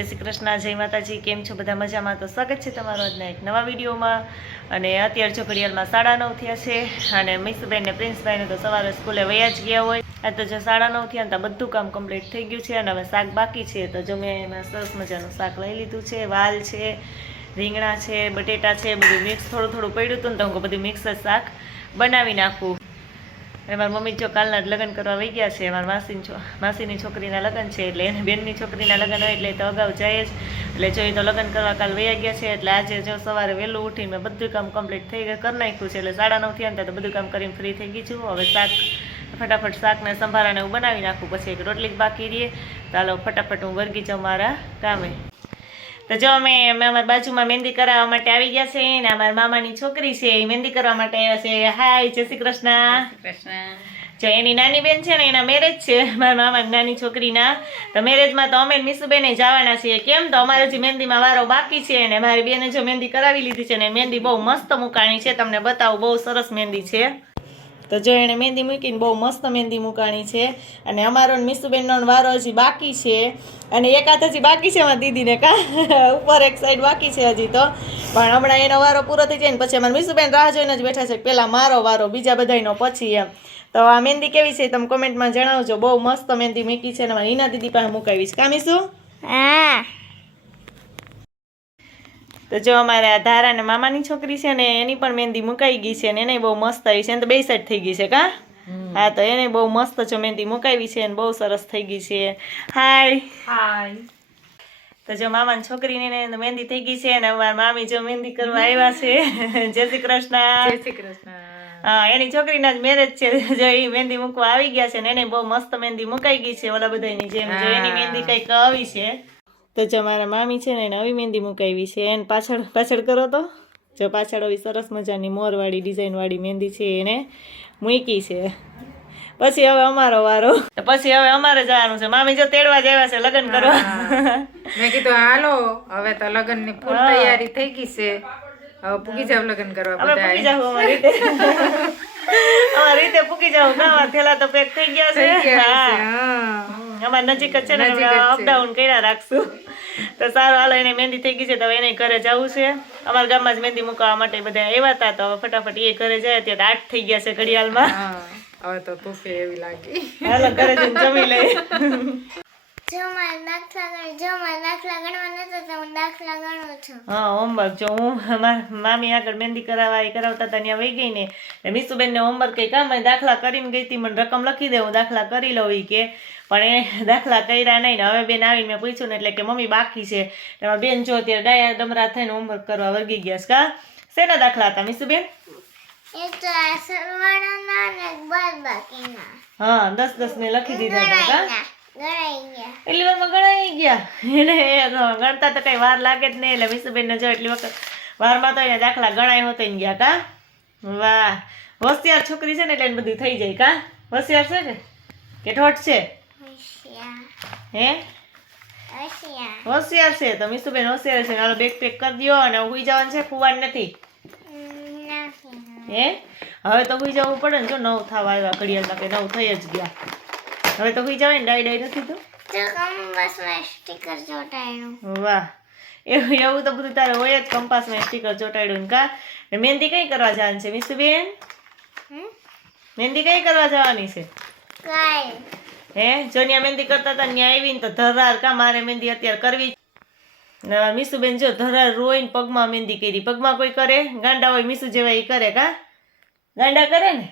જય શ્રી કૃષ્ણ, જય માતાજી. કેમ છો બધા? મજામાં? તો સ્વાગત છે તમારો આજના એક નવા વિડીયોમાં. અને અત્યારે જો ઘડિયાળમાં 9:30 થયા છે અને મિસબેન ને પ્રિન્સભાઈને તો સવારે સ્કૂલે વયા જ ગયા હોય. આ તો જો 9:30 થયા ને તો બધું કામ કમ્પ્લીટ થઈ ગયું છે અને હવે શાક બાકી છે. તો જો મેં એમાં સરસ મજાનું શાક લઈ લીધું છે. વાલ છે, રીંગણા છે, બટેટા છે, બધું મિક્સ થોડું થોડું પડ્યું હતું ને તો હું બધું મિક્સ જ શાક બનાવી નાખું. અને મારી મમ્મી જો કાલના જ લગ્ન કરવા વહી ગયા છે. મારા માસીની છોકરીના લગ્ન છે એટલે એને બેનની છોકરીના લગ્ન હોય એટલે તો અગાઉ જાય જ. એટલે જો એ તો લગ્ન કરવા કાલ વહી ગયા છે એટલે આજે જો સવારે વહેલું ઉઠીને મેં બધું કામ કમ્પ્લીટ કરી નાખ્યું છે. એટલે 9:30 થયા ને તો બધું કામ કરીને ફ્રી થઈ ગઈ છું. હવે શાક ફટાફટ શાકને સંભારાને હું બનાવી નાખું, પછી એક રોટલી જ બાકી રહીએ. ચાલો ફટાફટ હું વર્ગી જાઉં મારા કામે. તો જો અમે અમારી બાજુમાં મહેંદી કરાવવા માટે આવી ગયા છે ને અમારા મામાની છોકરી છે એ મહેંદી કરવા માટે આવ્યા છે. હાય, જય શ્રી કૃષ્ણ. જો એની નાની બેન છે ને એના મેરેજ છે, મારા મામાની નાની છોકરીના. તો મેરેજમાં તો અમે મીસુબેને જવાના છીએ. કેમ તો અમારે હજી મહેંદીમાં વારો બાકી છે અને મારી બેને જો મહેંદી કરાવી લીધી છે ને મહેંદી બહુ મસ્ત મુકાણી છે. તમને બતાવું, બહુ સરસ મહેંદી છે. તો જો એણે મહેંદી મૂકીને બહુ મસ્ત મહેંદી મુકાણી છે. અને અમારો મીસુબેનનો વારો હજી બાકી છે અને એક હાથ હજી બાકી છે અમારી દીદીને, કા ઉપર એક સાઈડ બાકી છે હજી તો. પણ હમણાં એનો વારો પૂરો થઈ જાય ને પછી અમારા મીસુબેન રાહ જોઈને જ બેઠા છે પહેલાં મારો વારો, બીજા બધાનો પછી એમ. તો આ મહેંદી કેવી છે તમે કોમેન્ટમાં જણાવજો. બહુ મસ્ત મહેંદી મૂકી છે અને મારી હિના દીદી પાસે મુકાવી છે. કા મીસુ? હા. તો જો અમારે ધારા ને મામાની છોકરી છે ને એની પણ મહેંદી મુકાઈ ગઈ છે ને એને બહુ મસ્ત આવી છે. એને તો બે સાઈડ થઈ ગઈ છે, કા? હા, તો એને બહુ મસ્ત જો મહેંદી મુકાવી છે ને બહુ સરસ થઈ ગઈ છે. હાય હાય. તો જો મામાની છોકરીને મહેંદી થઈ ગઈ છે અને અમારા મામી જો મહેંદી કરવા આવ્યા છે. જય શ્રી કૃષ્ણ. જય શ્રી કૃષ્ણ. હા, એની છોકરીના જ મેરેજ છે. જો એ મહેંદી મૂકવા આવી ગયા છે ને એને બહુ મસ્ત મહેંદી મુકાઈ ગઈ છે ઓલા બધાની જેમ. જો એની મહેંદી કંઈક આવી છે. તો જો મારા મામી છે ને નવી મહેંદી મુકાવી છે. એને પાછળ કરો તો જો પાછળ આવી સરસ મજાની મોરવાળી ડિઝાઇનવાળી મહેંદી છે એને મૂકી છે. પછી હવે અમારો વારો. પછી હવે અમારે જવાનું છે. મામી જો તેડવા જ આવ્યા છે લગ્ન કરવા. મેં કીધું હાલો હવે તો લગ્નની ફૂલ તૈયારી થઈ ગઈ છે. હવે પૂગી જાવ લગ્ન કરવા. હવે પૂગી જાવ અમારી રીતે. અમારી રીતે પૂગી જાવ. ગાવા થેલા તો પેક થઈ ગયા છે. અમારે નજીક જ છે ને, અપડાઉન કર્યા રાખશું. તો સારું, હાલો એને મહેંદી થઈ ગઈ છે તો એને ઘરે જવું છે. અમારા ગામમાં જ મહેંદી મૂકવા માટે બધા આવ્યા હતા તો ફટાફટ એ ઘરે જાય. ત્યારે 8 થઈ ગયા છે ઘડિયાળમાં. હવે તો તોફે એવી લાગી. હાલો ઘરે જઈને જમી લઈ. હા, હોમવર્ક જો હું મામી આગળ મહેંદી કરાવતા હતા ત્યાં વહી ગઈ ને મીસુબેન ને હોમવર્ક કઈ કામ દાખલા કરીને ગઈ હતી. મને રકમ લખી દે હું દાખલા કરી લઉં કે, પણ એ દાખલા કર્યા નહીં ને હવે બેન આવીને મેં પૂછ્યું ને એટલે કે મમ્મી બાકી છે. એમાં બેન જો અત્યારે ડાયા ડમરા થઈને હોમવર્ક કરવા વર્ગી ગયા છે. કા શેના દાખલા હતા મીસુબેન? હા, 10 ને લખી દીધા હતા. કા એટલી વારમાં ગણાઈ ગયા. એને ગણતા તો કઈ વાર લાગે જ નહીં. એટલે મીસુબેન ને જો એટલી વખત વારમાં તો એને દાખલા ગણાય હોતો ગયા. કા વાહ, હોશિયાર છોકરી છે ને એટલે એને બધું થઈ જાય. કા હોશિયાર છે ને કે ઠોઠ છે? હે, હોશિયાર છે. તો મીસુબેન હોશિયાર છે. હાલો બેગ પેક કરી દો અને હુઈ જવાનું છે. ખુવાનું નથી. હે, હવે તો હુઈ જવું પડે ને. જો 9 થવા આવ્યા ઘડિયાળમાં કે 9 થઈ જ ગયા. હવે તો હુઈ જવાય ને. ડાઈ નથી તો વાહ, એવું તો બધું તારે હોય જ. કંપાસમાં સ્ટીકર ચોટાડ્યું. કા મહેંદી કઈ કરવા જવાની છે મીસુબેન? મહેંદી કઈ કરવા જવાની છે? હે, જોનિયા મહેંદી કરતા હતા ત્યાં આવીને તો ધરાર કા મારે મહેંદી અત્યારે કરવી. મીસુબેન જો ધરાર રોઈને પગમાં મહેંદી કરી. પગમાં કોઈ કરે? ગાંડા હોય મીસુ જેવા એ કરે. કા ગાંડા કરે ને?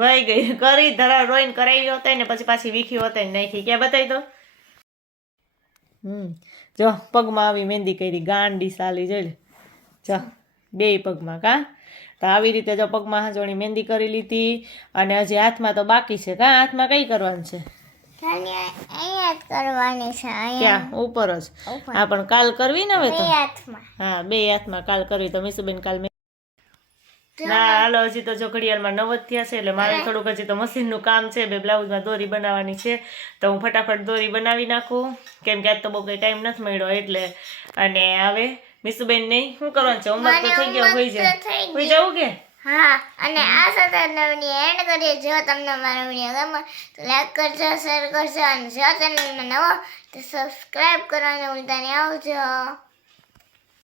વહી ગઈ કરી. ધરાર રોઈને કરાવી હોતા ને પછી પાછી વીખી હોતા ને નાખી. ક્યાં બતાવી દો. જો પગમાં આવી મહેંદી કરી. ગાંડી સાલી જોઈ જો બે પગમાં. કા તો આવી રીતે જો પગમાં હાજોણી મહેંદી કરી લીધી અને હજી હાથમાં તો બાકી છે. કા હાથમાં કઈ કરવાનું છે? ક્યાં? ઉપર જ. હા, પણ કાલ કરવી ને હવે તો. હા, બે હાથમાં કાલ કરવી. તો મીસુબેન કાલ ના હાલો હજી તો જો ઘડિયાળમાં 9 જ થયા છે એટલે મારે થોડુંક હજી તો મશીનનું કામ છે. બે બ્લાઉઝમાં દોરી બનાવવાની છે તો હું ફટાફટ દોરી બનાવી નાખું. કેમ કે આજ તો બહુ કંઈ ટાઈમ નથી મળ્યો એટલે. અને હવે મીસુબેન નહીં શું કરવાનું છે? હોમવર્ક તો થઈ ગયો. હોઈ જવું કે હા, અને આ સાથે વિડીયો એન્ડ કરીએ. જો તમને અમારો વિડીયો ગમે તો લાઈક કરજો, શેર કરજો, અને જો ચેનલમાં નવો તો સબસ્ક્રાઈબ કરવાનું ભૂલતા નહીં. આવજો.